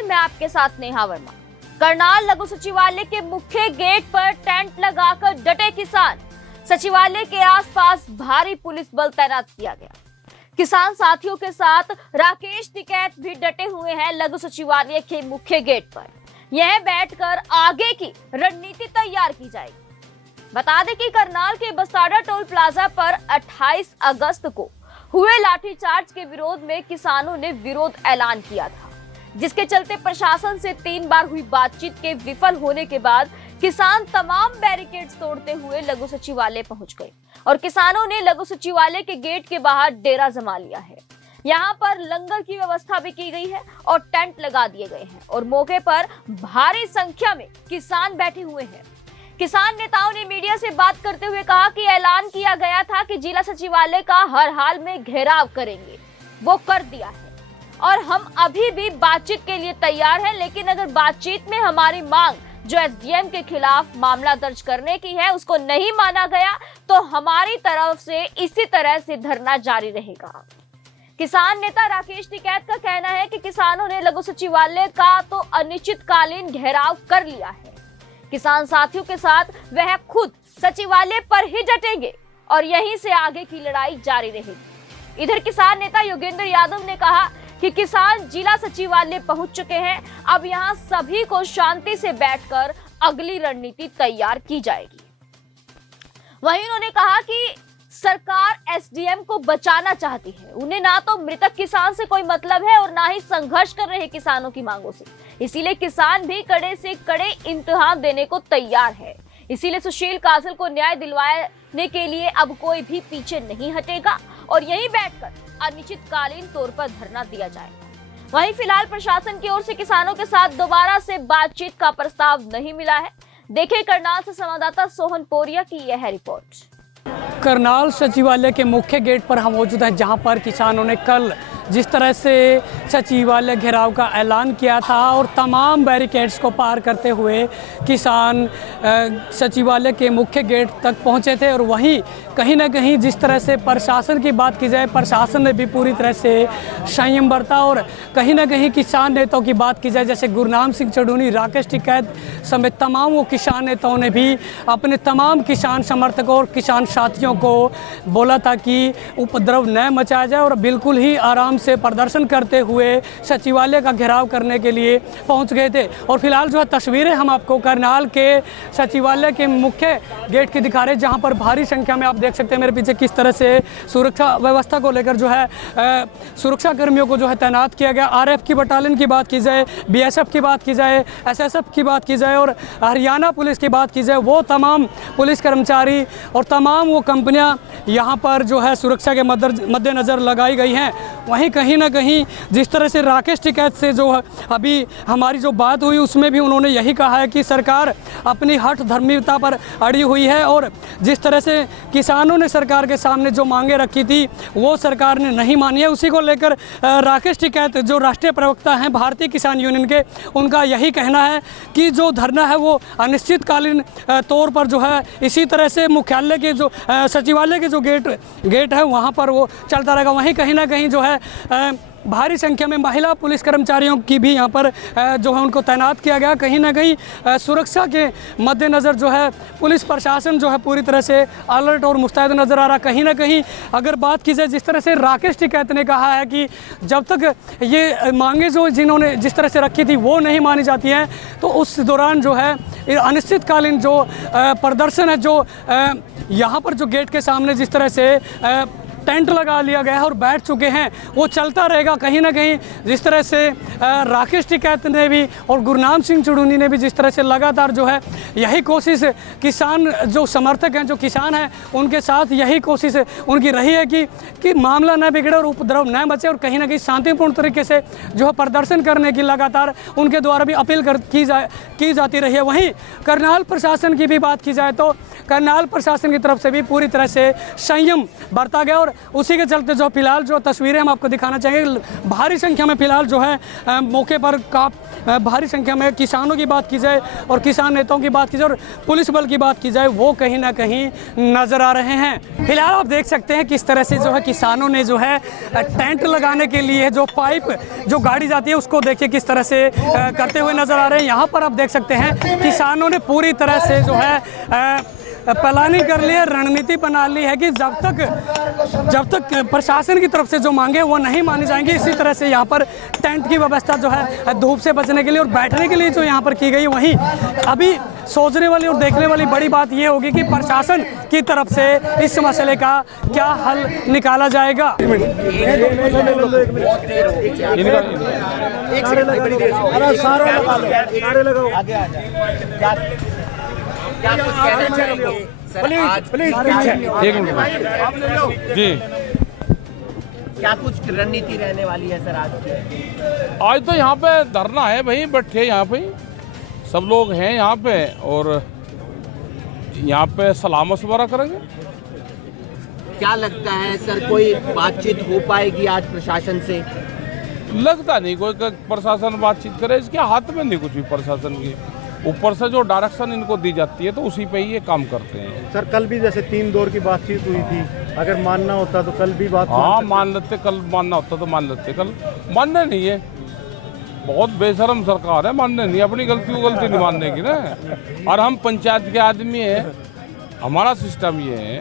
में मैं आपके साथ नेहा वर्मा। करनाल लघु सचिवालय के मुख्य गेट पर टेंट लगाकर डटे किसान। सचिवालय के आसपास भारी पुलिस बल तैनात किया गया। किसान साथियों के साथ राकेश टिकैत भी डटे हुए हैं लघु सचिवालय के मुख्य गेट पर। यह बैठकर आगे की रणनीति तैयार की जाएगी। बता दें कि करनाल के बस्ताडा टोल प्लाजा पर 28 अगस्त को हुए लाठीचार्ज के विरोध में किसानों ने विरोध ऐलान किया था, जिसके चलते प्रशासन से 3 बार हुई बातचीत के विफल होने के बाद किसान तमाम बैरिकेड्स तोड़ते हुए लघु सचिवालय पहुंच गए और किसानों ने लघु सचिवालय के गेट के बाहर डेरा जमा लिया है। यहाँ पर लंगर की व्यवस्था भी की गई है और टेंट लगा दिए गए हैं और मौके पर भारी संख्या में किसान बैठे हुए हैं। किसान नेताओं ने मीडिया से बात करते हुए कहा कि ऐलान किया गया था कि जिला सचिवालय का हर हाल में घेराव करेंगे, वो कर दिया है और हम अभी भी बातचीत के लिए तैयार हैं, लेकिन अगर बातचीत में हमारी मांग जो एसडीएम के खिलाफ मामला दर्ज करने की है उसको नहीं माना गया तो हमारी तरफ से इसी तरह से धरना जारी रहेगा। किसान नेता राकेश टिकैत का कहना है कि किसानों ने लघु सचिवालय का तो अनिश्चितकालीन घेराव कर लिया है। किसान साथियों के साथ वह खुद सचिवालय पर ही डटेंगे और यहीं से आगे की लड़ाई जारी रहेगी। इधर किसान नेता योगेंद्र यादव ने कहा कि किसान जिला सचिवालय पहुंच चुके हैं, अब यहां सभी को शांति से बैठकर अगली रणनीति तैयार की जाएगी। वहीं उन्होंने कहा कि सरकार एसडीएम को बचाना चाहती है, उन्हें ना तो मृतक किसान से कोई मतलब है और ना ही संघर्ष कर रहे किसानों की मांगों से। इसीलिए किसान भी कड़े से कड़े इम्तिहान देने को तैयार है। इसीलिए सुशील काजल को न्याय दिलवाने के लिए अब कोई भी पीछे नहीं हटेगा और यहीं बैठकर अनिश्चितकालीन तौर पर धरना दिया जाएगा। वहीं फिलहाल प्रशासन की ओर से किसानों के साथ दोबारा से बातचीत का प्रस्ताव नहीं मिला है। देखें करनाल से संवाददाता सोहन पोरिया की यह रिपोर्ट। करनाल सचिवालय के मुख्य गेट पर हम मौजूद हैं, जहां पर किसानों ने कल जिस तरह से सचिवालय घेराव का ऐलान किया था और तमाम बैरिकेड्स को पार करते हुए किसान सचिवालय के मुख्य गेट तक पहुंचे थे। और वहीं कहीं ना कहीं जिस तरह से प्रशासन की बात की जाए, प्रशासन ने भी पूरी तरह से संयम बरता और कहीं ना कहीं किसान नेताओं की बात की जाए, जैसे गुरनाम सिंह चढ़ूनी, राकेश टिकैत समेत तमाम वो किसान नेताओं ने भी अपने तमाम किसान समर्थकों और किसान साथियों को बोला था कि उपद्रव न मचाया जाए और बिल्कुल ही आराम से प्रदर्शन करते हुए सचिवालय का घेराव करने के लिए पहुंच गए थे। और फिलहाल जो है तस्वीरें हम आपको करनाल के सचिवालय के मुख्य गेट की दिखा रहे हैं, जहां पर भारी संख्या में आप देख सकते हैं मेरे पीछे किस तरह से सुरक्षा व्यवस्था को लेकर जो है सुरक्षा कर्मियों को जो है तैनात किया गया। आरएफ की बटालियन की बात की जाए, बीएसएफ की बात की जाए, एसएसएफ की बात की जाए और हरियाणा पुलिस की बात की जाए, वो तमाम पुलिस कर्मचारी और तमाम वो कंपनियां यहाँ पर जो है सुरक्षा के मद्देनज़र लगाई गई हैं। वहीं कहीं ना कहीं जिस तरह से राकेश टिकैत से जो अभी हमारी जो बात हुई उसमें भी उन्होंने यही कहा है कि सरकार अपनी हठ धर्मिता पर अड़ी हुई है और जिस तरह से किसानों ने सरकार के सामने जो मांगे रखी थी वो सरकार ने नहीं मानी है। उसी को लेकर राकेश टिकैत जो राष्ट्रीय प्रवक्ता हैं भारतीय किसान यूनियन के, उनका यही कहना है कि जो धरना है वो अनिश्चितकालीन तौर पर जो है इसी तरह से मुख्यालय के जो सचिवालय के जो गेट है वहाँ पर वो चलता रहेगा। वहीं कहीं ना कहीं जो है भारी संख्या में महिला पुलिस कर्मचारियों की भी यहाँ पर जो है उनको तैनात किया गया। कहीं ना कहीं सुरक्षा के मद्देनज़र जो है पुलिस प्रशासन जो है पूरी तरह से अलर्ट और मुस्तैद नज़र आ रहा। कहीं ना कहीं अगर बात की जाए जिस तरह से राकेश टिकैत ने कहा है कि जब तक ये मांगे जो जिन्होंने जिस तरह से रखी थी वो नहीं मानी जाती हैं तो उस दौरान जो है अनिश्चितकालीन जो प्रदर्शन है, जो यहाँ पर जो गेट के सामने जिस तरह से टेंट लगा लिया गया है और बैठ चुके हैं वो चलता रहेगा। कहीं ना कहीं जिस तरह से राकेश टिकैत ने भी और गुरनाम सिंह चढ़ूनी ने भी जिस तरह से लगातार जो है यही कोशिश किसान जो समर्थक हैं, जो किसान हैं, उनके साथ यही कोशिश उनकी रही है कि मामला न बिगड़े और उपद्रव न बचे और कहीं ना कहीं शांतिपूर्ण तरीके से जो है प्रदर्शन करने की लगातार उनके द्वारा भी अपील की जाती रही है। वहीं करनाल प्रशासन की भी बात की जाए तो करनाल प्रशासन की तरफ से भी पूरी तरह से संयम बरता गया और उसी के चलते जो फिलहाल जो तस्वीरें हम आपको दिखाना चाहेंगे, भारी संख्या में फिलहाल जो है मौके पर भारी संख्या में किसानों की बात की जाए और किसान नेताओं की बात की जाए और पुलिस बल की बात की जाए, वो कहीं ना कहीं नज़र आ रहे हैं। फिलहाल आप देख सकते हैं किस तरह से जो है किसानों ने जो है टेंट लगाने के लिए जो पाइप जो गाड़ी जाती है उसको देखिए किस तरह से करते हुए नज़र आ रहे हैं। यहाँ पर आप देख सकते हैं किसानों ने पूरी तरह से जो है प्लानिंग कर ली है, रणनीति बना ली है कि जब तक प्रशासन की तरफ से जो मांगे वो नहीं मानी जाएंगी। इसी तरह से यहाँ पर टेंट की व्यवस्था जो है धूप से बचने के लिए और बैठने के लिए जो यहाँ पर की गई, वहीं अभी सोचने वाली और देखने वाली बड़ी बात ये होगी कि प्रशासन की तरफ से इस मसले का क्या हल निकाला जाएगा। जी, क्या कुछ रणनीति रहने वाली है सर आज की? आज तो यहाँ पे धरना है भाई, बैठे यहाँ पे सब लोग हैं यहाँ पे और यहाँ पे सलाह मशवरा करेंगे। क्या लगता है सर, कोई बातचीत हो पाएगी आज प्रशासन से? लगता नहीं कोई प्रशासन बातचीत करे, इसके हाथ में नहीं कुछ भी प्रशासन की। ऊपर से जो डायरेक्शन इनको दी जाती है तो उसी पे ही ये काम करते हैं। सर कल भी जैसे 3 दौर की बातचीत हुई थी, अगर मानना होता तो कल भी बात हाँ मान लेते, कल मानना होता तो मान लेते, कल मानने नहीं है। बहुत बेशरम सरकार है, मानने नहीं, अपनी गलती को गलती नहीं मानने की ना। और हम पंचायत के आदमी हैं, हमारा सिस्टम ये है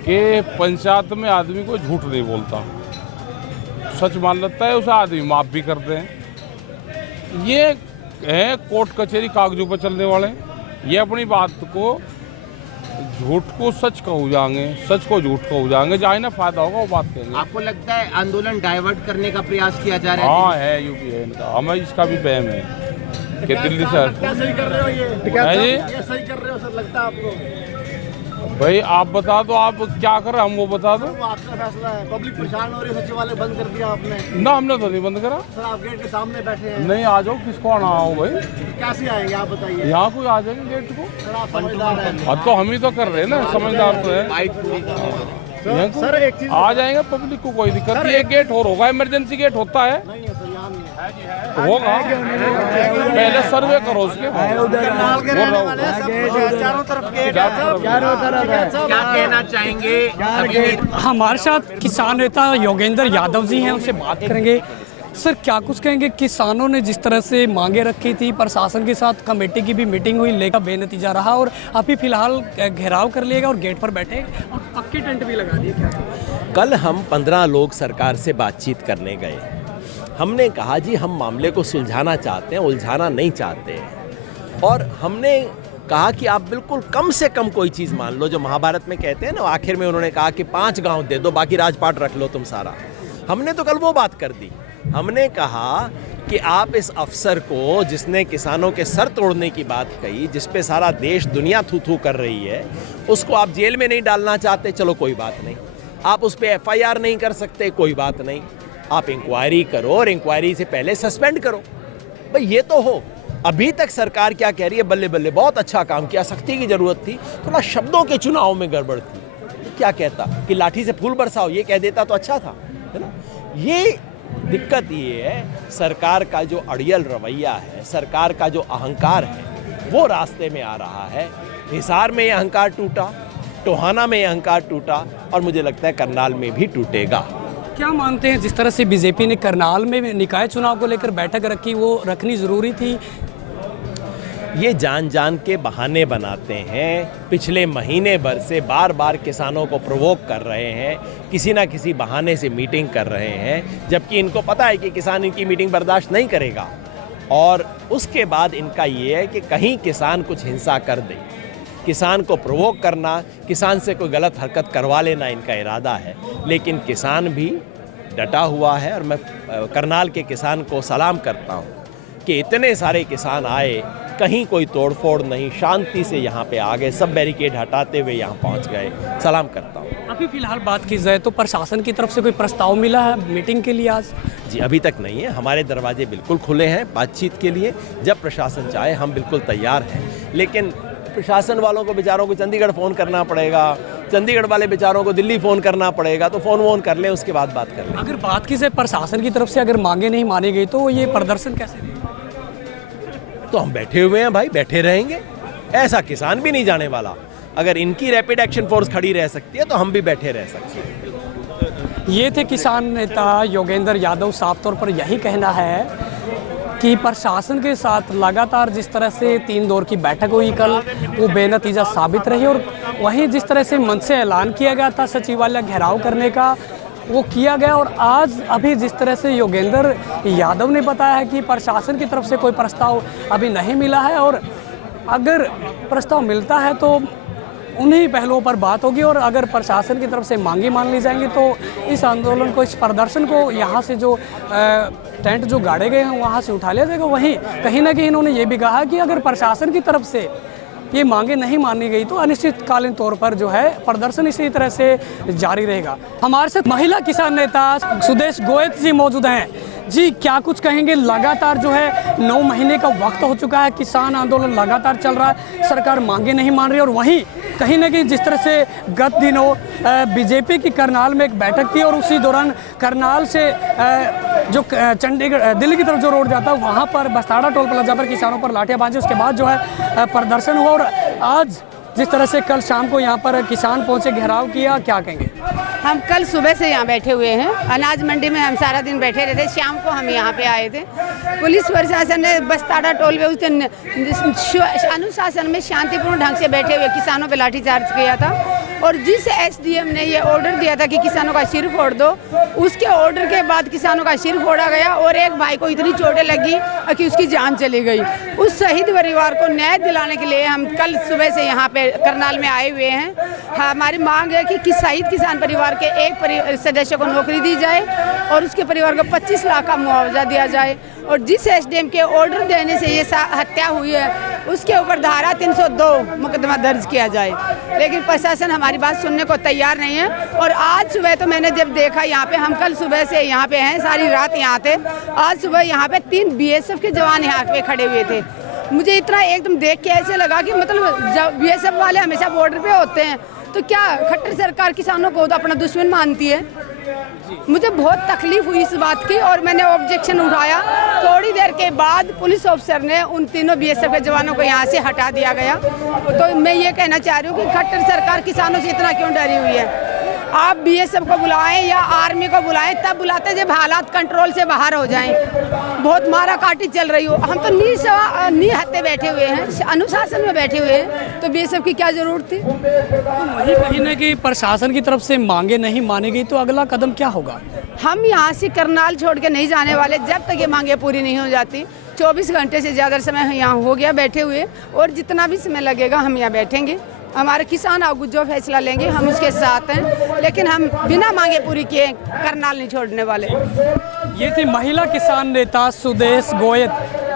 कि पंचायत में आदमी को झूठ नहीं बोलता, सच मान लेता है, उसे आदमी माफ़ भी करते हैं। ये हैं कोर्ट कचहरी कागजों पर चलने वाले, ये अपनी बात को झूठ को सच कहू जाएंगे, सच को झूठ कहू जाएंगे, जहाँ ना फायदा होगा वो बात कहेंगे। आपको लगता है आंदोलन डाइवर्ट करने का प्रयास किया जा रहा है? हाँ है, यूपी है इनका, हमें इसका भी बहम है कि दिल्ली से सही कर रहे हो, ये सही कर रहे हो सर, लगता है आपको? भाई आप बता दो, आप क्या कर रहे हैं, हम वो बता दो। वो आपका फैसला है, पब्लिक परेशान हो रही है, सचिवालय बंद कर दिया आपने। ना हमने तो नहीं बंद करा सर आप गेट के सामने बैठे हैं। नहीं, आ जाओ, किसको आना हो भाई, कैसे आएंगे आप बताइए? यहाँ कोई आ जाएंगे गेट को। सर आप समझदार हैं। अब तो हम ही तो कर रहे हैं ना, समझदार तो है। यहाँ को सर एक चीज आ जाएंगे, पब्लिक को कोई दिक्कत नहीं। एक गेट और होगा, इमरजेंसी गेट होता है, नहीं है सर, यहाँ नहीं है। होगा, पहले सर्वे करो उसके। करनाल के रहने वाले हैं, सब चारों तरफ गेट है, सब चारों तरफ है। क्या कहना चाहेंगे? हमारे साथ किसान नेता योगेंद्र यादव जी हैं, उनसे बात करेंगे। सर क्या कुछ कहेंगे, किसानों ने जिस तरह से मांगे रखी थी, प्रशासन के साथ कमेटी की भी मीटिंग हुई, लेकर बेनतीजा रहा और अभी फिलहाल घेराव कर लिएगा और गेट पर बैठे और पक्के टेंट भी लगा दिए। क्या कल हम 15 लोग सरकार से बातचीत करने गए। हमने कहा जी हम मामले को सुलझाना चाहते हैं, उलझाना नहीं चाहते हैं। और हमने कहा कि आप बिल्कुल कम से कम कोई चीज़ मान लो, जो महाभारत में कहते हैं ना, आखिर में उन्होंने कहा कि 5 गांव दे दो, बाकी राजपाट रख लो तुम सारा। हमने तो कल वो बात कर दी। हमने कहा कि आप इस अफसर को, जिसने किसानों के सर तोड़ने की बात कही, जिस पे सारा देश दुनिया थू थू कर रही है, उसको आप जेल में नहीं डालना चाहते, चलो कोई बात नहीं। आप उस पर FIR नहीं कर सकते, कोई बात नहीं। आप इंक्वायरी करो और इंक्वायरी से पहले सस्पेंड करो। भाई ये तो हो। अभी तक सरकार क्या कह रही है, बल्ले बल्ले बहुत अच्छा काम किया, सख्ती की जरूरत थी, थोड़ा शब्दों के चुनाव में गड़बड़ थी। क्या कहता कि लाठी से फूल बरसाओ, ये कह देता तो अच्छा था, है ना। ये दिक्कत ये है, सरकार का जो अड़ियल रवैया है, सरकार का जो अहंकार है, वो रास्ते में आ रहा है। हिसार में ये अहंकार टूटा, टोहाना में ये अहंकार टूटा और मुझे लगता है करनाल में भी टूटेगा। क्या मानते हैं, जिस तरह से बीजेपी ने करनाल में निकाय चुनाव को लेकर बैठक रखी, वो रखनी ज़रूरी थी? ये जान जान के बहाने बनाते हैं। पिछले महीने भर से बार बार किसानों को प्रोवोक कर रहे हैं, किसी ना किसी बहाने से मीटिंग कर रहे हैं, जबकि इनको पता है कि किसान इनकी मीटिंग बर्दाश्त नहीं करेगा। और उसके बाद इनका ये है कि कहीं किसान कुछ हिंसा कर दे, किसान को प्रोवोक करना, किसान से कोई गलत हरकत करवा लेना इनका इरादा है। लेकिन किसान भी डटा हुआ है और मैं करनाल के किसान को सलाम करता हूँ कि इतने सारे किसान आए, कहीं कोई तोड़फोड़ नहीं, शांति से यहाँ पे आ गए, सब बैरिकेड हटाते हुए यहाँ पहुँच गए। सलाम करता हूँ। अभी फिलहाल बात की जाए तो प्रशासन की तरफ से कोई प्रस्ताव मिला है मीटिंग के लिए आज? जी अभी तक नहीं है, हमारे दरवाजे बिल्कुल खुले हैं बातचीत के लिए। जब प्रशासन चाहे हम बिल्कुल तैयार हैं। लेकिन प्रशासन वालों को बेचारों को चंडीगढ़ फ़ोन करना पड़ेगा, चंडीगढ़ वाले बेचारों को दिल्ली फ़ोन करना पड़ेगा, तो फ़ोन वोन कर लें, उसके बाद बात कर लें। अगर बात की जाए प्रशासन की तरफ से अगर मांगे नहीं मानी गई तो ये प्रदर्शन कैसे रहेगा? तो हम बैठे हुए हैं भाई, बैठे रहेंगे, ऐसा किसान भी नहीं जाने वाला। अगर इनकी रैपिड एक्शन फोर्स खड़ी रह सकती है तो हम भी बैठे रह सकते हैं। ये थे किसान नेता योगेंद्र यादव। साफ तौर पर यही कहना है कि प्रशासन के साथ लगातार जिस तरह से 3 दौर की बैठक हुई कल, वो बेनतीजा साबित रही, और वहीं जिस तरह से मन से ऐलान किया गया था सचिवालय घेराव करने का, वो किया गया। और आज अभी जिस तरह से योगेंद्र यादव ने बताया है कि प्रशासन की तरफ से कोई प्रस्ताव अभी नहीं मिला है, और अगर प्रस्ताव मिलता है तो उन्हीं पहलुओं पर बात होगी, और अगर प्रशासन की तरफ से मांगी मान ली जाएंगी तो इस आंदोलन को, इस प्रदर्शन को यहाँ से जो टेंट जो गाड़े गए हैं वहाँ से उठा लिया जाएगा। वहीं कहीं ना कहीं इन्होंने ये भी कहा कि अगर प्रशासन की तरफ से ये मांगे नहीं मानी गई तो अनिश्चितकालीन तौर पर जो है प्रदर्शन इसी तरह से जारी रहेगा। हमारे साथ महिला किसान नेता सुदेश गोयत जी मौजूद हैं। जी, क्या कुछ कहेंगे? लगातार जो है 9 महीने का वक्त हो चुका है, किसान आंदोलन लगातार चल रहा है, सरकार मांगे नहीं मान रही, और वहीं कहीं ना कहीं जिस तरह से गत दिनों बीजेपी की करनाल में एक बैठक थी, और उसी दौरान करनाल से जो चंडीगढ़ दिल्ली की तरफ जो रोड जाता है वहाँ पर बस्ताड़ा टोल प्लाजा पर किसानों पर लाठियाँ बांधी, उसके बाद जो है प्रदर्शन हुआ। और आज जिस तरह से कल शाम को यहाँ पर किसान पहुँचे, घेराव किया, क्या कहेंगे? हम कल सुबह से यहाँ बैठे हुए हैं, अनाज मंडी में हम सारा दिन बैठे रहते, शाम को हम यहाँ पे आए थे। पुलिस प्रशासन ने बस्ताड़ा टोल पे उस दिन अनुशासन में शांतिपूर्ण ढंग से बैठे हुए किसानों पे लाठीचार्ज किया था, और जिस एसडीएम ने ये ऑर्डर दिया था कि किसानों का सिर फोड़ दो, उसके ऑर्डर के बाद किसानों का सिर फोड़ा गया, और एक भाई को इतनी चोटें लगी कि उसकी जान चली गई। उस शहीद परिवार को न्याय दिलाने के लिए हम कल सुबह से यहाँ पे करनाल में आए हुए हैं। हमारी मांग है कि शहीद किसान परिवार के एक सदस्य को नौकरी दी जाए, और उसके परिवार को 25 लाख का मुआवजा दिया जाए, और जिस एसडीएम के ऑर्डर देने से ये हत्या हुई है उसके ऊपर धारा 302 मुकदमा दर्ज किया जाए। लेकिन प्रशासन हमारी बात सुनने को तैयार नहीं है। और आज सुबह तो मैंने जब देखा यहाँ पे, हम कल सुबह से यहाँ पे हैं, सारी रात यहाँ थे, आज सुबह यहाँ पे 3 बीएसएफ के जवान यहाँ पे खड़े हुए थे। मुझे इतना एकदम देख के ऐसे लगा कि मतलब जब बीएसएफ वाले हमेशा बॉर्डर पे होते हैं तो क्या खट्टर सरकार किसानों को तो अपना दुश्मन मानती है? मुझे बहुत तकलीफ हुई इस बात की, और मैंने ऑब्जेक्शन उठाया। थोड़ी देर के बाद पुलिस ऑफिसर ने उन तीनों बीएसएफ के जवानों को यहाँ से हटा दिया गया। तो मैं ये कहना चाह रही हूँ कि खट्टर सरकार किसानों से इतना क्यों डरी हुई है? आप बीएसएफ को बुलाएं या आर्मी को बुलाएं, तब बुलाते जब हालात कंट्रोल से बाहर हो जाएं। बहुत मारा काटी चल रही हो, हम तो नी हत्ते बैठे हुए हैं, अनुशासन में बैठे हुए हैं, तो बीएसएफ की क्या जरूरत थी? वही कहीं ना कहीं प्रशासन की तरफ से मांगे नहीं मानी गई तो अगला कदम क्या होगा? हम यहाँ से करनाल छोड़ के नहीं जाने वाले जब तक ये मांगे पूरी नहीं हो जाती। 24 घंटे से ज़्यादा समय यहाँ हो गया बैठे हुए, और जितना भी समय लगेगा हम यहाँ बैठेंगे। हमारे किसान आगू जो फैसला लेंगे हम उसके साथ हैं, लेकिन हम बिना मांगे पूरी किए करनाल नहीं छोड़ने वाले। ये थी महिला किसान नेता सुदेश गोयत,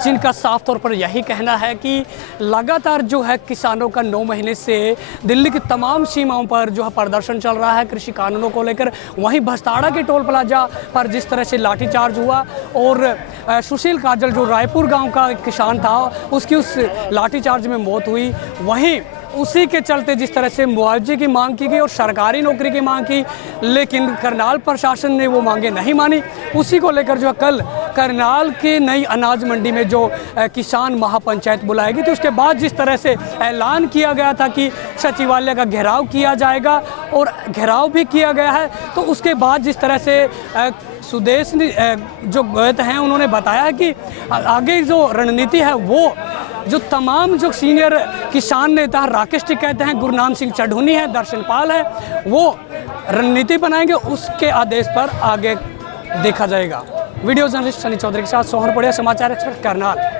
जिनका साफ तौर पर यही कहना है कि लगातार जो है किसानों का 9 महीने से दिल्ली की तमाम सीमाओं पर जो है प्रदर्शन चल रहा है कृषि कानूनों को लेकर। वहीं बस्ताड़ा के टोल प्लाजा पर जिस तरह से लाठीचार्ज हुआ, और सुशील काजल जो रायपुर गांव का किसान था उसकी उस लाठीचार्ज में मौत हुई, वहीं उसी के चलते जिस तरह से मुआवजे की मांग की गई और सरकारी नौकरी की मांग की, लेकिन करनाल प्रशासन ने वो मांगे नहीं मानी। उसी को लेकर जो कल करनाल के नई अनाज मंडी में जो किसान महापंचायत बुलाएगी, तो उसके बाद जिस तरह से ऐलान किया गया था कि सचिवालय का घेराव किया जाएगा, और घेराव भी किया गया है, तो उसके बाद जिस तरह से सुदेश जो गोयत हैं उन्होंने बताया कि आगे जो रणनीति है वो जो तमाम जो सीनियर किसान नेता राकेश टिकैत हैं, गुरनाम सिंह चढ़ूनी है, दर्शन पाल है, वो रणनीति बनाएंगे, उसके आदेश पर आगे देखा जाएगा। वीडियो जर्नलिस्ट सनी चौधरी के साथ सोहन पड़िया, समाचार एक्सप्रेस करनाल।